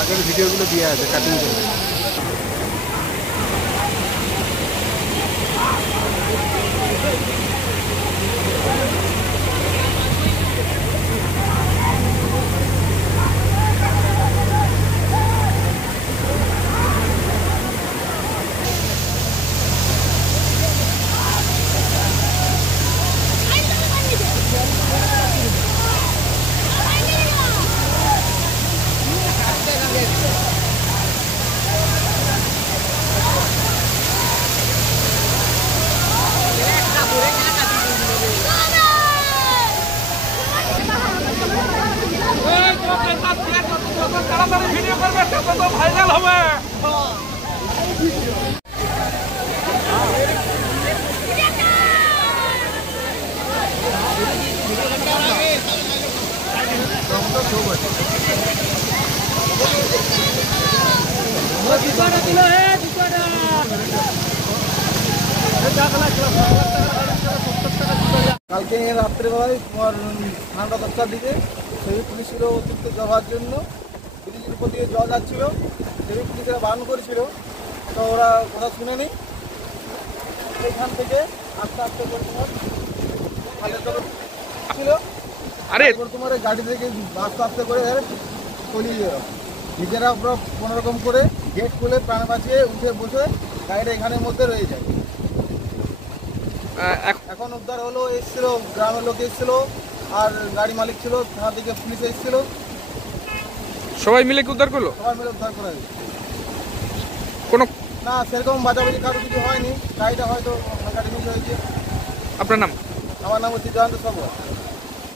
আগের ভিডিওগুলো দিয়ে আছে কাটিং করে। তাড়াতাড়ি ভিডিও করবে, তত তো ভাইরাল হবে। কালকে রাত্রেবেলায় তোমার 9:10টার দিকে সেই পুলিশের অতিরিক্ত যাওয়ার জন্য ব্রিজের উপর দিয়ে জল যাচ্ছিল, সেই পুলিশেরা বারণ করেছিল, তো ওরা কথা শুনেনি। সেইখান থেকে আস্তে আস্তে করে তোমার খালের জল ছিল, আরে তোমার গাড়ি থেকে আস্তে আস্তে করে তলিয়ে গেল। নিজেরা পুরো কোনোরকম করে গেট খুলে প্রাণ বাঁচিয়ে উঠে বসে গাড়িটা এখানের মধ্যে রয়ে যায়। এখন উদ্ধার হলো, এসেছিল গ্রামের লোক এসেছিল, আর গাড়ি মালিক ছিল, থানা থেকে পুলিশ এসেছিল, সবাই মিলে কি উদ্ধার করলো? সবাই মিলে উদ্ধার করা হয়েছে। কোনো না সেরকম বাজাবাজি কারো কিছু হয়নি, গাড়িটা হয়তো গাড়ি মিস হয়েছে। আপনার নাম? আমার নাম হচ্ছে জয়ন্ত সরকার।